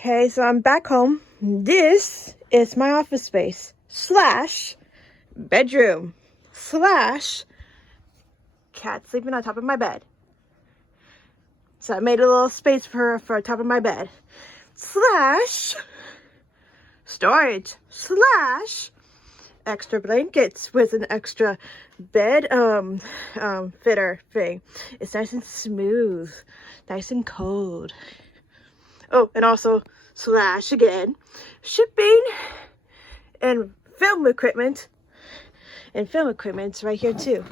Okay, so I'm back home. This is my office space slash bedroom slash cat sleeping on top of my bed. So I made a little space for top of my bed slash storage slash extra blankets with an extra bed fitter thing. It's nice and smooth, nice and cold. Oh, and also slash again shipping and film equipment. And film equipment's right here too.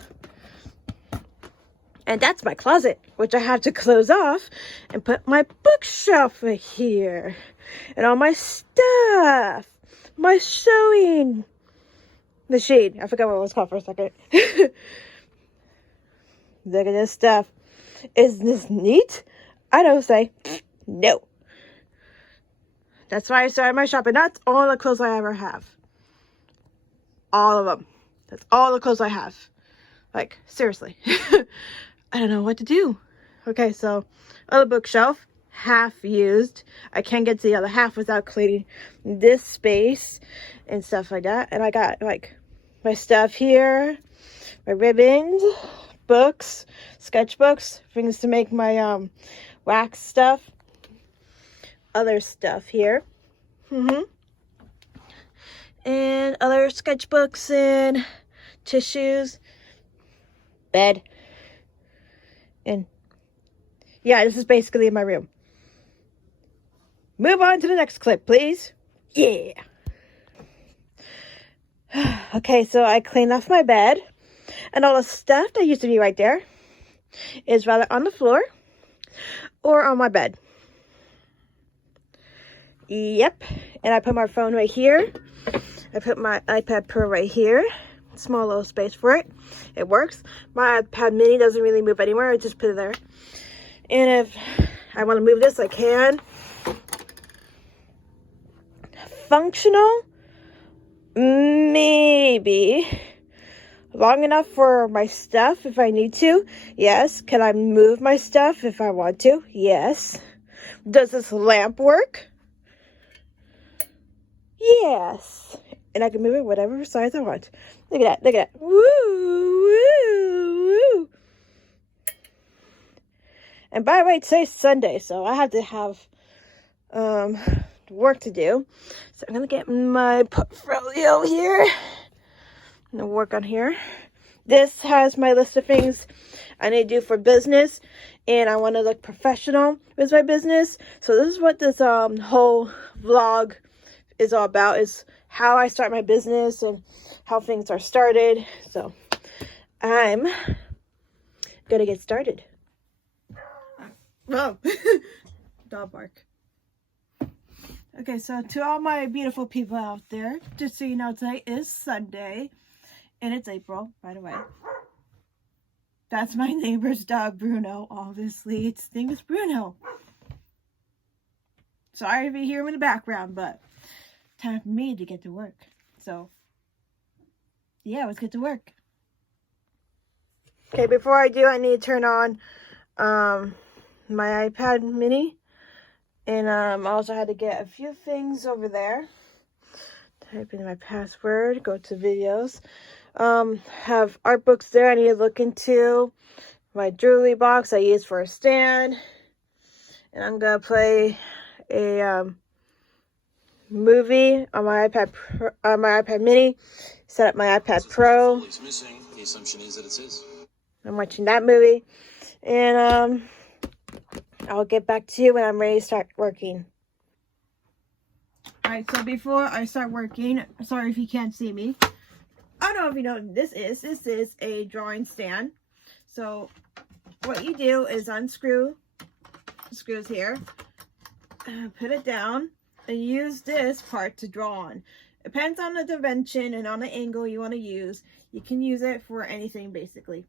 And that's my closet, which I have to close off and put my bookshelf right here. And all my stuff. My sewing machine. I forgot what it was called for a second. Look at this stuff. Isn't this neat? I don't say no. That's why I started my shopping. That's all the clothes I ever have. All of them. That's all the clothes I have. Like, seriously. I don't know what to do. Okay, so other bookshelf, half used. I can't get to the other half without cleaning this space and stuff like that. And I got like my stuff here, my ribbons, books, sketchbooks, things to make my wax stuff. Other stuff here. And other sketchbooks and tissues. Bed. And yeah, this is basically my room. Move on to the next clip, please. Yeah. Okay, so I cleaned off my bed. And all the stuff that used to be right there is rather on the floor or on my bed. Yep. And I put my phone right here. I put my iPad Pro right here. Small little space for it. It works. My iPad mini doesn't really move anywhere. I just put it there. And if I want to move this, I can. Functional? Maybe. Long enough for my stuff if I need to? Yes. Can I move my stuff if I want to? Yes. Does this lamp work? Yes. And I can move it whatever size I want. Look at that. Look at that. Woo! Woo! Woo! And by the way, today's Sunday, so I have to have work to do. So I'm going to get my portfolio here. I'm going to work on here. This has my list of things I need to do for business. And I want to look professional with my business. So this is what this whole vlog is all about, is how I start my business and how things are started. So I'm gonna get started. Oh, dog bark. Okay, so to all my beautiful people out there, just so you know, today is Sunday and it's April, by the way. That's my neighbor's dog, Bruno. Obviously, its name is Bruno. Sorry if you hear him in the background, but time for me to get to work. So yeah, let's get to work. Okay, before I do, I need to turn on my iPad mini. And I also had to get a few things over there. Type in my password, go to videos. Have art books there I need to look into. My jewelry box I use for a stand. And I'm gonna play a movie on my iPad mini. Set up my iPad Pro. The assumption is that it is. I'm watching that movie, and I'll get back to you when I'm ready to start working. Alright, so before I start working, sorry if you can't see me. I don't know if you know what this is. This is a drawing stand. So what you do is unscrew the screws here, put it down, and use this part to draw on. Depends on the dimension and on the angle you want to use. You can use it for anything, basically.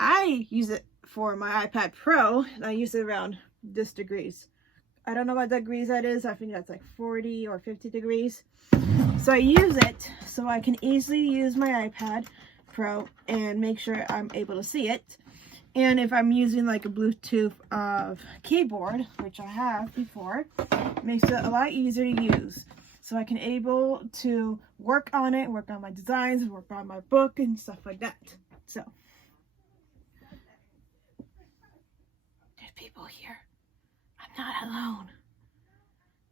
I use it for my iPad Pro, and I use it around this degrees. I don't know what degrees that is. I think that's like 40 or 50 degrees. So I use it so I can easily use my iPad Pro and make sure I'm able to see it. And if I'm using like a Bluetooth keyboard, which I have before, it makes it a lot easier to use. So I can able to work on it, work on my designs, work on my book and stuff like that. So there's people here. I'm not alone.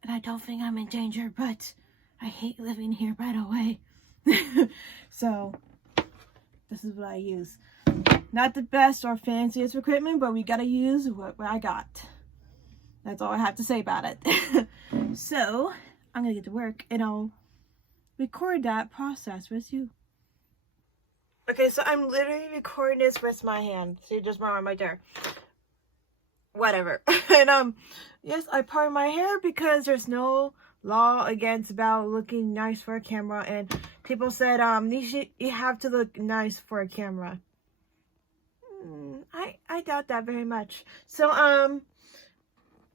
And I don't think I'm in danger, but I hate living here, by the way. So this is what I use. Not the best or fanciest equipment, but we gotta use what I got. That's all I have to say about it. So I'm gonna get to work and I'll record that process with you. Okay, so I'm literally recording this with my hand. See, just right there. Whatever. And yes, I part my hair because there's no law against about looking nice for a camera, and people said you have to look nice for a camera. I doubt that very much. So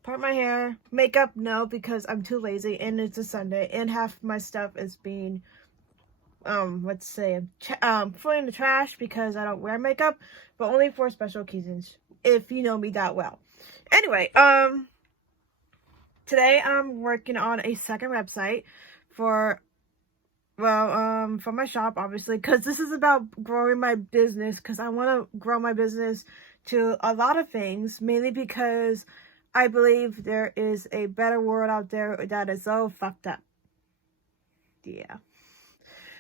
part my hair, makeup no, because I'm too lazy and it's a Sunday and half my stuff is being let's say put in the trash because I don't wear makeup, but only for special occasions, if you know me that well. Anyway, today I'm working on a second website for my shop, obviously, because this is about growing my business, because I want to grow my business to a lot of things, mainly because I believe there is a better world out there that is so fucked up. Yeah.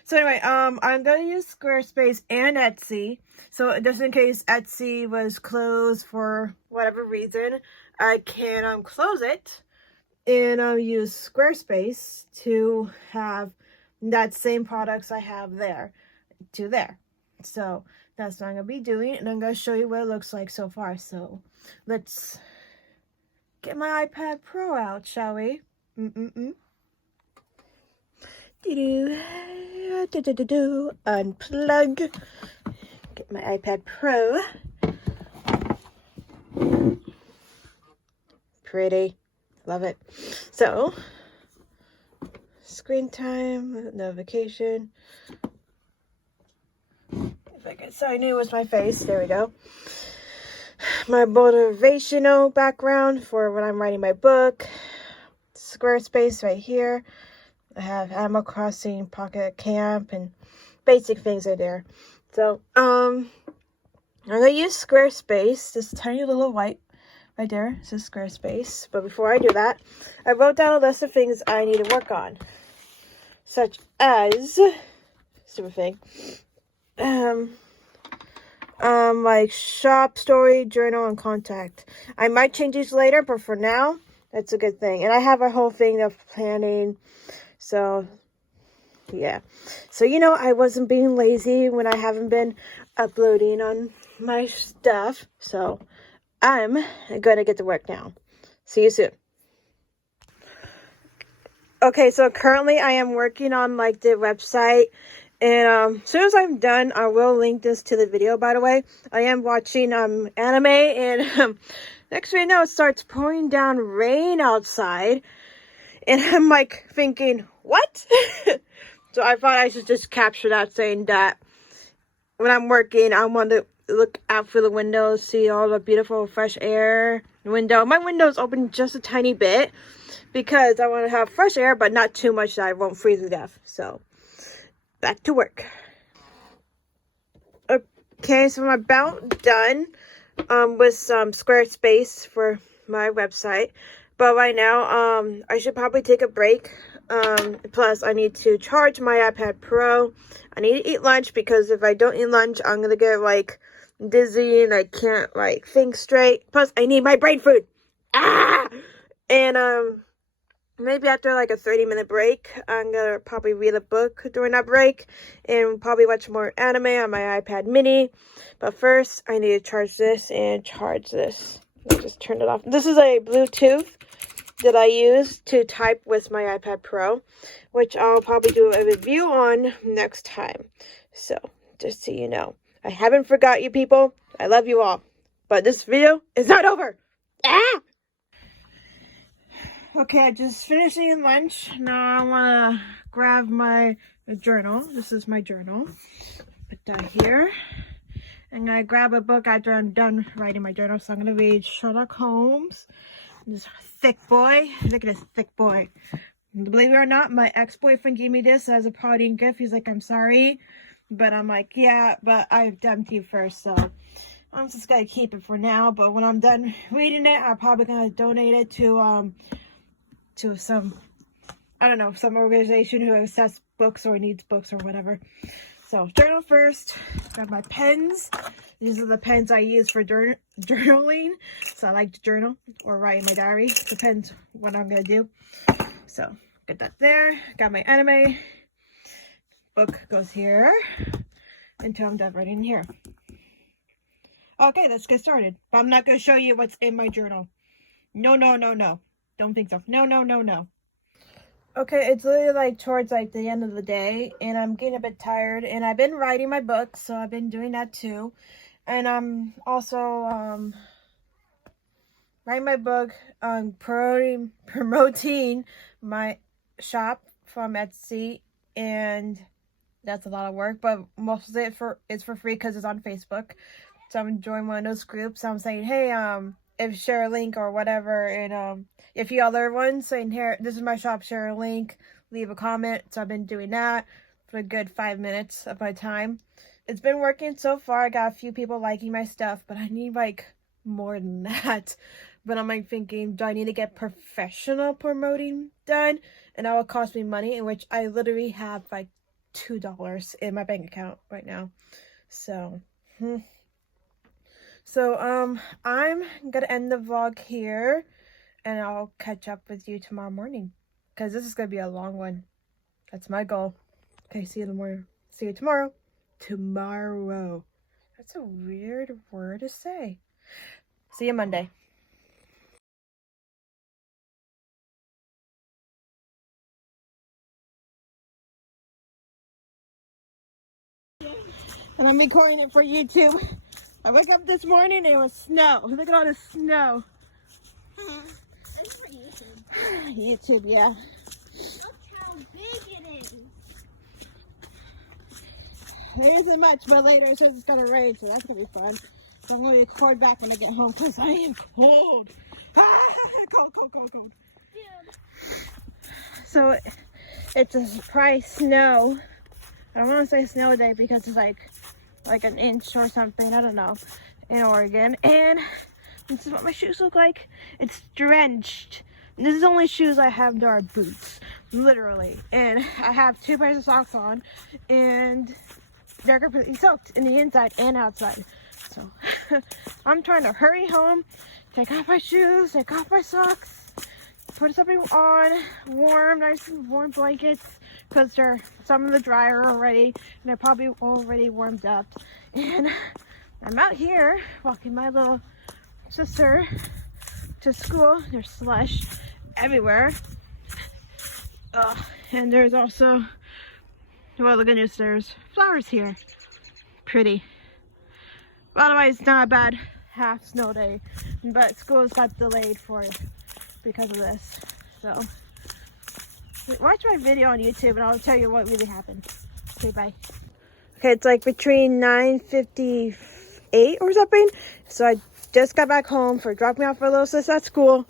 So anyway, I'm going to use Squarespace and Etsy. So just in case Etsy was closed for whatever reason, I can close it and use Squarespace to have that same products I have there to there. So that's what I'm going to be doing, and I'm going to show you what it looks like so far. So let's get my iPad Pro out, shall we? Unplug. Get my iPad Pro. Pretty. Love it. So, screen time, notification. If I can sign in with my face, there we go. My motivational background for when I'm writing my book. Squarespace right here. I have Animal Crossing, Pocket Camp, and basic things are there. So, I'm going to use Squarespace, this tiny little white right there. This is Squarespace. But before I do that, I wrote down a list of things I need to work on. Such as, stupid thing, like shop, story, journal, and contact. I might change these later, but for now, that's a good thing. And I have a whole thing of planning. So, yeah. So, I wasn't being lazy when I haven't been uploading on my stuff. So, I'm going to get to work now. See you soon. Okay, so currently I am working on, the website. And as soon as I'm done, I will link this to the video, by the way. I am watching anime, and next thing you know, it starts pouring down rain outside. And I'm thinking, what? So I thought I should just capture that, saying that when I'm working, I want to look out for the window, see all the beautiful fresh air. Window. My window's open just a tiny bit because I want to have fresh air, but not too much that I won't freeze to death. So back to work. Okay, so I'm about done with some Squarespace for my website. But right now, I should probably take a break. Plus, I need to charge my iPad Pro. I need to eat lunch because if I don't eat lunch, I'm going to get, dizzy and I can't, think straight. Plus, I need my brain food. Ah! And, maybe after, a 30-minute break, I'm going to probably read a book during that break and probably watch more anime on my iPad mini. But first, I need to charge this and charge this. Let's just turn it off. This is a Bluetooth that I use to type with my iPad Pro, which I'll probably do a review on next time. So, just so you know. I haven't forgot you people. I love you all. But this video is not over. Ah! Okay, I just finished eating lunch. Now I want to grab my journal. This is my journal. Put that here. I'm gonna grab a book after I'm done writing my journal. So I'm gonna read Sherlock Holmes. This thick boy. Look at this thick boy. Believe it or not, my ex-boyfriend gave me this as a parting gift. He's like, I'm sorry. But I'm like, yeah, but I've done to you first, so I'm just gonna keep it for now. But when I'm done reading it, I'm probably gonna donate it to some, I don't know, some organization who accepts books or needs books or whatever. So journal first. Got my pens. These are the pens I use for journaling. So I like to journal or write in my diary. Depends what I'm gonna do. So get that there. Got my anime book goes here until I'm done writing here. Okay, let's get started. But I'm not gonna show you what's in my journal. No, no, no, no. Don't think so. No, no, no, no. Okay, it's literally like towards like the end of the day, and I'm getting a bit tired, and I've been writing my book, so I've been doing that too. And I'm also writing my book, promoting my shop from Etsy, and that's a lot of work, but most of it is for free because it's on Facebook. So I'm joining one of those groups. I'm saying, hey, if share a link or whatever, and if you other ones saying, here, this is my shop, share a link, leave a comment. So I've been doing that for a good 5 minutes of my time. It's been working so far. I got a few people liking my stuff, but I need like more than that. But I'm like thinking, do I need to get professional promoting done? And that will cost me money, in which I literally have like $2 in my bank account right now. So I'm gonna end the vlog here, and I'll catch up with you tomorrow morning, because this is gonna be a long one. That's my goal. Okay, see you tomorrow. See you tomorrow. Tomorrow. That's a weird word to say. See you Monday. And I'm recording it for YouTube. I woke up this morning and it was snow. Look at all the snow. That's for YouTube. YouTube, yeah. Look how big it is. There isn't much, but later it says it's gonna rain, so that's gonna be fun. So I'm gonna record back when I get home because I am cold. Cold, cold, cold, cold. Dude. So it's a surprise snow. I don't want to say snow day because it's like an inch or something, I don't know, in Oregon. And this is what my shoes look like. It's drenched. And this is the only shoes I have that are boots, literally. And I have 2 pairs of socks on, and they're completely soaked in the inside and outside. So I'm trying to hurry home, take off my shoes, take off my socks, put something on, nice and warm blankets, because they're some in the dryer already, and they're probably already warmed up. And I'm out here walking my little sister to school. There's slush everywhere. And there's also, well, the good news, there's flowers here. Pretty. Otherwise, it's not a bad half snow day, but schools got delayed because of this. So watch my video on YouTube and I'll tell you what really happened. Okay, bye. Okay, it's like between 9:58 or something. So I just got back home for dropping off my little sis at school.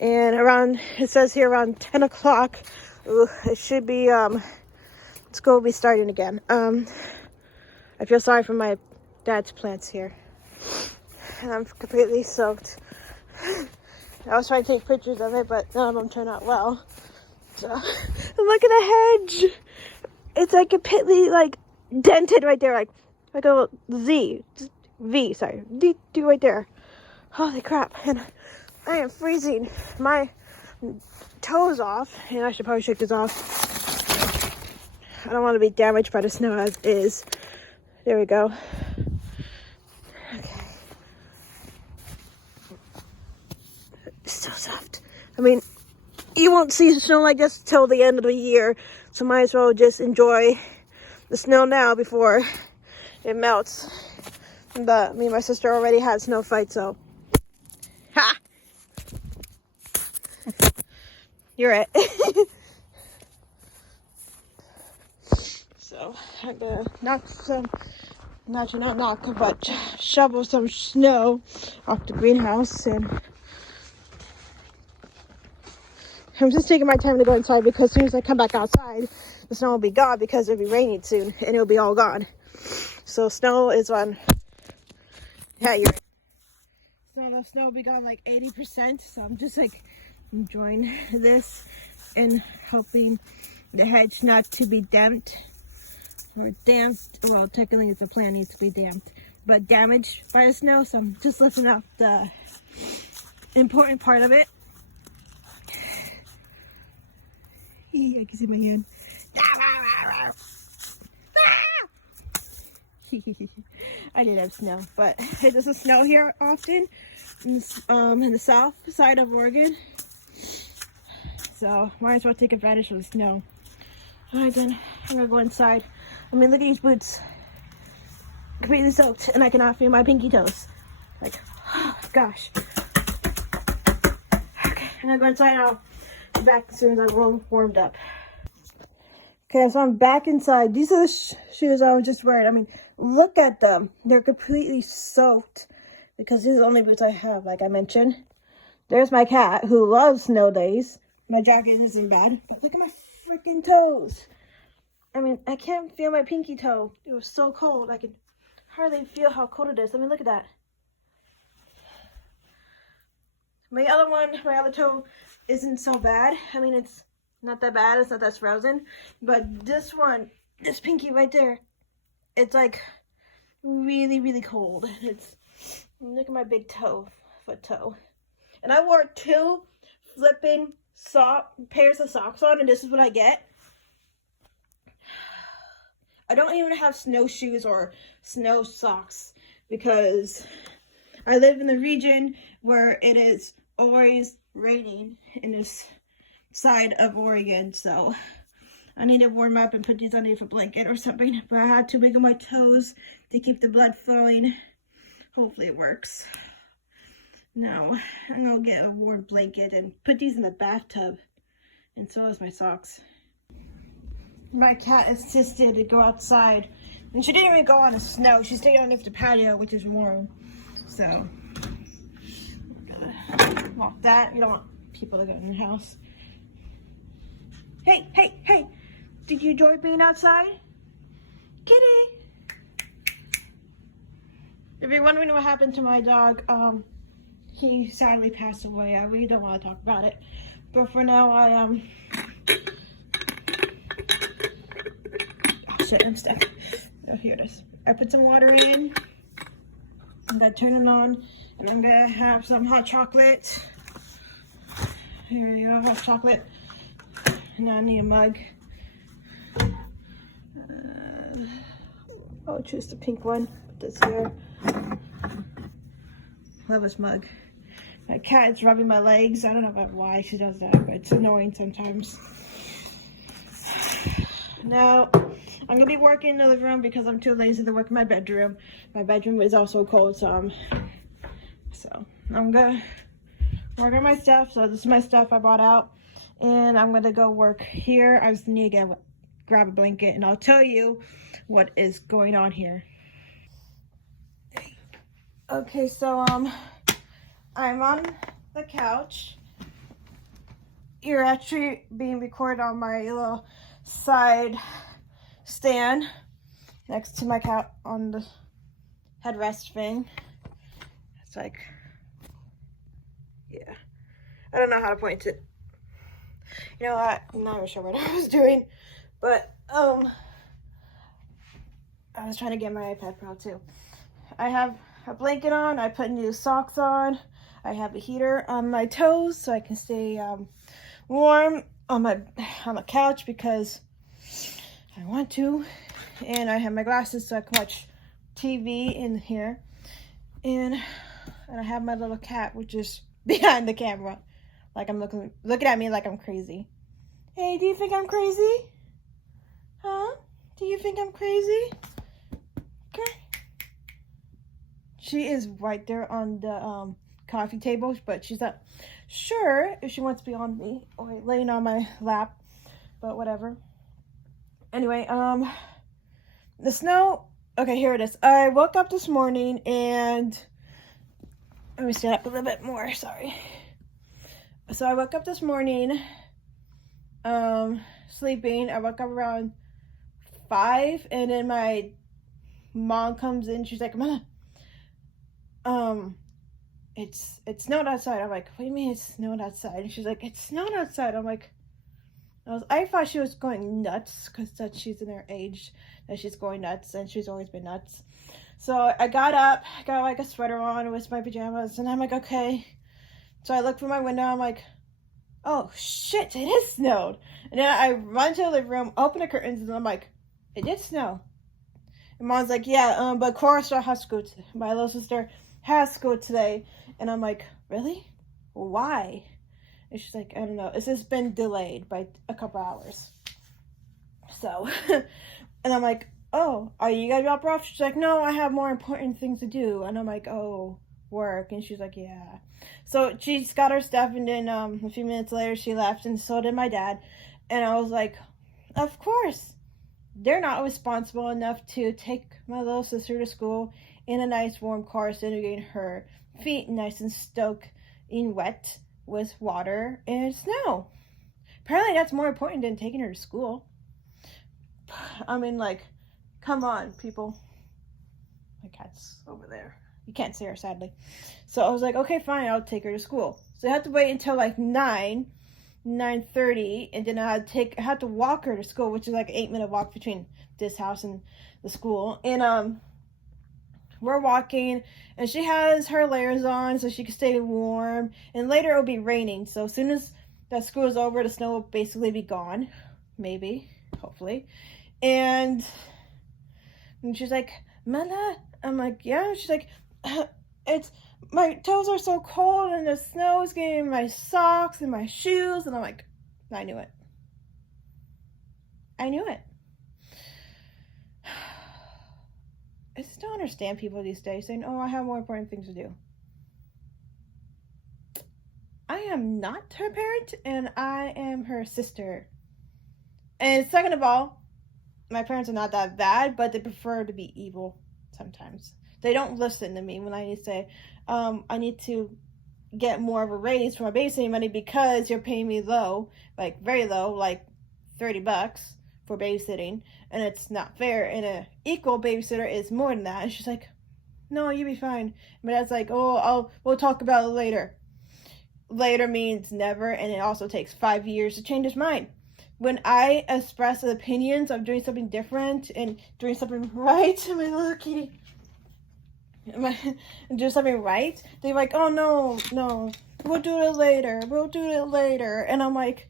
And it says here around 10 o'clock, it should be, school will be starting again. I feel sorry for my dad's plants here. And I'm completely soaked. I was trying to take pictures of it, but none of them turned out well. So, look at the hedge. It's like completely like dented right there, like a little V, sorry, D right there. Holy crap! And I am freezing my toes off, and I should probably shake this off. I don't want to be damaged by the snow as is. There we go. Okay. It's so soft. I mean, you won't see snow like this till the end of the year, so might as well just enjoy the snow now before it melts. But me and my sister already had snow fight, so ha! You're it. So I'm gonna knock some not knock, but shovel some snow off the greenhouse. And I'm just taking my time to go inside because as soon as I come back outside, the snow will be gone because it'll be raining soon and it'll be all gone. So snow is on. Yeah, you're. So the snow will be gone like 80%. So I'm just like enjoying this and hoping the hedge not to be damped or damped. Well, technically the plant needs to be damped, but damaged by the snow. So I'm just lifting up the important part of it. I can see my hand. I did have snow, but it doesn't snow here often in the south side of Oregon. So might as well take advantage of the snow. Alright then, I'm gonna go inside. I mean, look at these boots. Completely soaked, and I cannot feel my pinky toes. Like, oh gosh. Okay, I'm gonna go inside. I'll be back as soon as I'm warmed up. Okay, so I'm back inside. These are the shoes I was just wearing. I mean, look at them. They're completely soaked because these are the only boots I have, like I mentioned. There's my cat who loves snow days. My jacket isn't bad, but look at my freaking toes. I mean, I can't feel my pinky toe. It was so cold. I could hardly feel how cold it is. I mean, look at that. My other toe isn't so bad. I mean, it's not that bad. It's not that frozen. But this one, this pinky right there, it's like really, really cold. Look at my big toe, foot toe. And I wore 2 flipping pairs of socks on, and this is what I get. I don't even have snowshoes or snow socks because I live in the region where it is always raining in this side of Oregon, so I need to warm up and put these underneath a blanket or something. But I had to wiggle my toes to keep the blood flowing. Hopefully it works. Now I'm gonna get a warm blanket and put these in the bathtub, and so is my socks. My cat insisted to go outside, and she didn't even go on the snow. She stayed underneath the patio, which is warm. So I'm gonna lock that. You don't want people to go in your house. Hey, hey, hey! Did you enjoy being outside? Kitty! If you're wondering what happened to my dog, he sadly passed away. I really don't want to talk about it. But for now, oh shit, I'm stuck. Oh, here it is. I put some water in. I'm gonna turn it on, and I'm gonna have some hot chocolate. Here we go, hot chocolate. Now I need a mug. I'll choose the pink one. Put this here. Love this mug. My cat is rubbing my legs. I don't know about why she does that, but it's annoying sometimes. Now, I'm gonna be working in the living room because I'm too lazy to work in my bedroom. My bedroom is also cold, so I'm gonna work on my stuff. So this is my stuff I brought out, and I'm gonna go work here. I just need to grab a blanket, and I'll tell you what is going on here. Okay, so I'm on the couch. You're actually being recorded on my little side stand next to my couch on the headrest thing. It's like, yeah, I don't know how to point it. You know what? I'm not even sure what I was doing, but I was trying to get my iPad Pro too. I have a blanket on. I put new socks on. I have a heater on my toes so I can stay warm on the couch because I want to. And I have my glasses so I can watch TV in here. And I have my little cat, which is behind the camera, like I'm looking at me like I'm crazy. Hey, do you think I'm crazy? Huh? Do you think I'm crazy? Okay. She is right there on the coffee table, but she's not sure if she wants to be on me or laying on my lap, but whatever. Anyway, the snow Okay, here it is. I woke up this morning and let me stand up a little bit more, sorry. So I woke up this morning, sleeping. I woke up around 5, and then my mom comes in. She's like, "Mama, it's snowed outside." I'm like, "What do you mean it's snowed outside?" And she's like, "It's snowed outside." I'm like, I thought she was going nuts because that she's in her age that she's going nuts, and she's always been nuts. So I got up, got like a sweater on with my pajamas, and I'm like, okay. So I look through my window. I'm like, oh shit, it is snowed. And then I run to the living room, open the curtains, and I'm like, it did snow. And Mom's like, yeah, but Cora still has school. My little sister has school today. And I'm like, really? Why? And she's like, I don't know. It's just been delayed by a couple hours. So, and I'm like, oh, are you gonna drop her off? She's like, no, I have more important things to do. And I'm like, oh, work. And she's like, yeah. So she's got her stuff, and then a few minutes later she left, and so did my dad. And I was like, of course. They're not responsible enough to take my little sister to school in a nice warm car instead of getting her feet nice and soaking wet with water and snow. Apparently that's more important than taking her to school. I mean, like, come on, people. My cat's over there. You can't see her, sadly. So I was like, okay, fine, I'll take her to school. So I had to wait until like 9:30, and then I had to walk her to school, which is like an 8-minute walk between this house and the school. And we're walking, and she has her layers on so she can stay warm. And later it'll be raining, so as soon as that school is over, the snow will basically be gone, maybe, hopefully. And she's like, Mama, I'm like, yeah. She's like, it's my toes are so cold, and the snow is getting my socks and my shoes. And I'm like, I knew it. I knew it. I just don't understand people these days saying, oh, I have more important things to do. I am not her parent, and I am her sister. And second of all, my parents are not that bad, but they prefer to be evil sometimes. They don't listen to me when I say, I need to get more of a raise for my babysitting money because you're paying me low, like very low, like $30 for babysitting, and it's not fair. And an equal babysitter is more than that. And she's like, no, you'll be fine. My dad's like, oh, we'll talk about it later. Later means never, and it also takes 5 years to change his mind. When I express opinions of doing something different and doing something right, my little kitty, do something right, they're like, oh no, we'll do it later. And I'm like,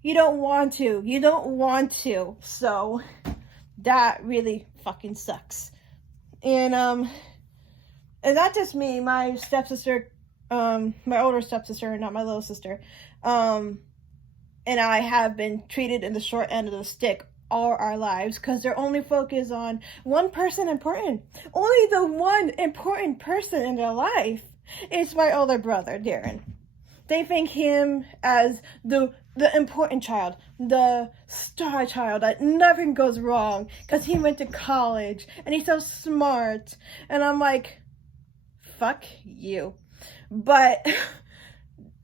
you don't want to. So that really fucking sucks. And not just me, my stepsister, my older stepsister, not my little sister, and I have been treated in the short end of the stick all our lives because they're only focused on one person important. Only the one important person in their life is my older brother, Darren. They think him as the important child, the star child, that nothing goes wrong because he went to college and he's so smart. And I'm like, fuck you. But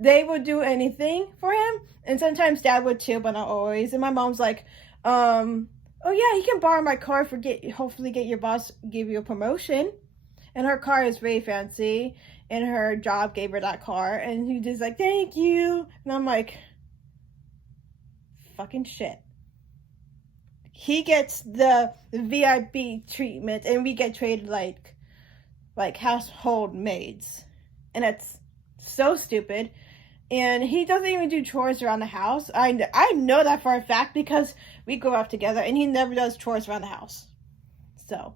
they would do anything for him, and sometimes Dad would too, but not always. And my mom's like, oh yeah, he can borrow my car hopefully get your boss give you a promotion. And her car is very fancy, and her job gave her that car, and he just like, thank you. And I'm like, fucking shit. He gets the VIP treatment, and we get treated like household maids, and it's so stupid. And he doesn't even do chores around the house. I know that for a fact because we grow up together, and he never does chores around the house. So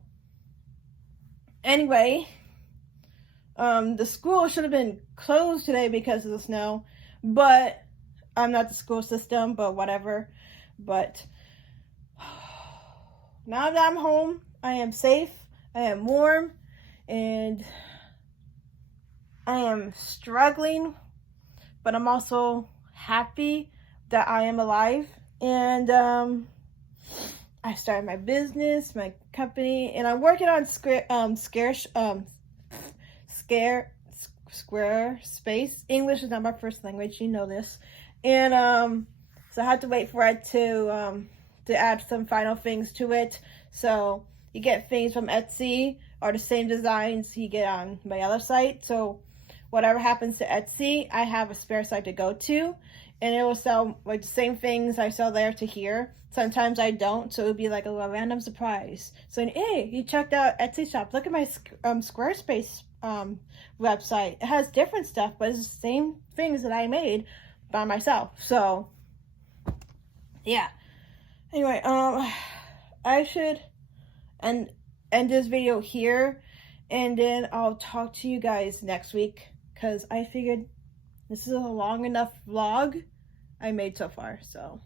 anyway, the school should have been closed today because of the snow, but I'm not the school system, but whatever. But now that I'm home, I am safe, I am warm, and I am struggling, but I'm also happy that I am alive. And I I started my business, my company, and I'm working on Squarespace. English is not my first language, you know this. And so I had to wait for it to add some final things to it. So you get things from Etsy or the same designs you get on my other site. So whatever happens to Etsy, I have a spare site to go to, and it will sell like the same things I sell there to here. Sometimes I don't, so it would be like a little random surprise. So, hey, you checked out Etsy shop. Look at my Squarespace website. It has different stuff, but it's the same things that I made by myself. So, yeah. Anyway, I should end this video here, and then I'll talk to you guys next week, because I figured this is a long enough vlog I made so far. So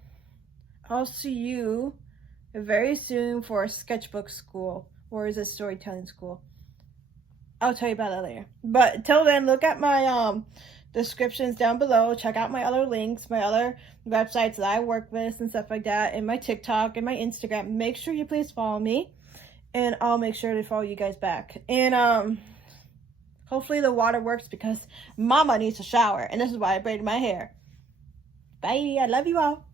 I'll see you very soon for a sketchbook school, or is it storytelling school? I'll tell you about that later. But till then, look at my descriptions down below. Check out my other links, my other websites that I work with and stuff like that, and my TikTok and my Instagram. Make sure you please follow me, and I'll make sure to follow you guys back. And hopefully the water works, because Mama needs a shower, and this is why I braided my hair. Bye. I love you all.